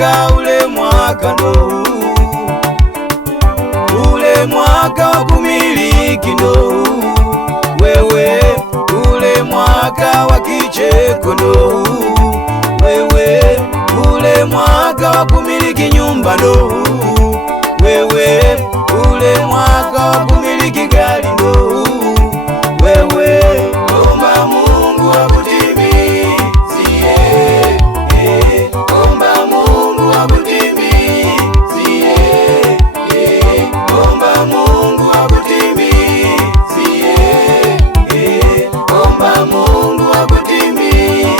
ule mwaka ndo huu, ule mwaka wa kumiliki ndo huu. Wewe ule mwaka wa kicheko ndo huu, wewe ule mwaka wa kumiliki nyumba ndo huu, wewe ule mwaka wa kumiliki gari ndo huu. Wewe omba Mungu akutimizie, omba Mungu akutimizie, omba Mungu akutimizie, omba Mungu akutimizie.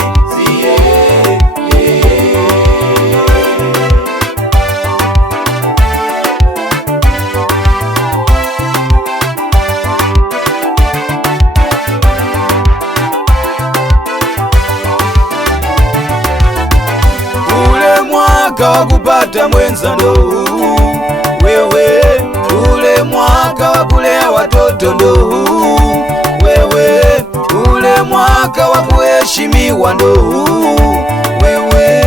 Mwaka wa kupata mwenza ndo huu, wewe ule mwaka wa kulea watoto ndo huu, wewe ule mwaka wa kuheshimiwa ndo huu, wewe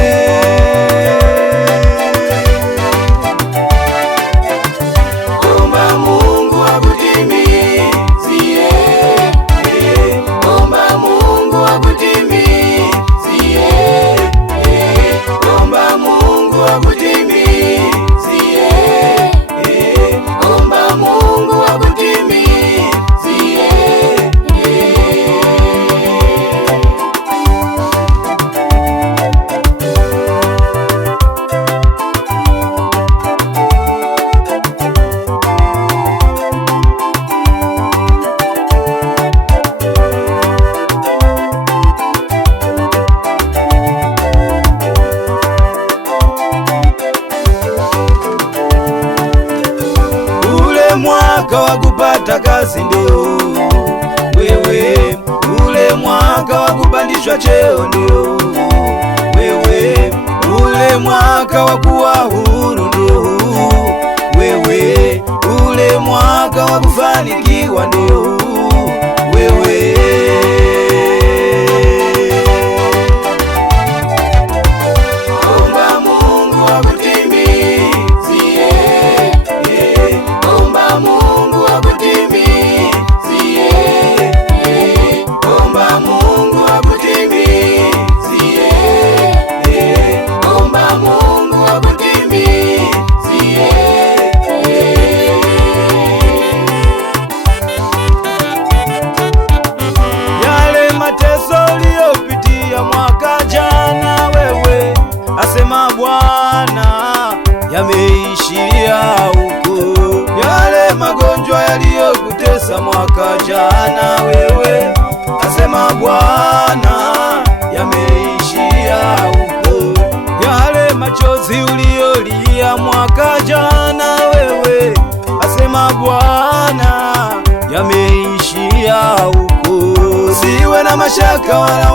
omba Mungu akutimizie, omba Mungu akutimizie, omba Mungu akutimizie, omba Mungu akutimizie. Mwaka wa kupata kazi ndio wewe, ule mwaka wa kupandishwa cheo ndio wewe, ule mwaka wa kuwa huru ndio wewe, ule mwaka wa kufanikiwa ndio wewe. Omba Mungu akutimizie, omba Mungu akutimizie, omba Mungu akutimizie, omba Mungu akutimizie. Yale mateso uliyopitia mwaka jana, wewe asema Bwana yameishia huko. Yale magonjwa yaliyokutesa mwaka jana, wewe asema Bwana yameishia huko. Yale machozi uliyolia mwaka jana, wewe asema Bwana yameishia huko. Siwe na mashaka wala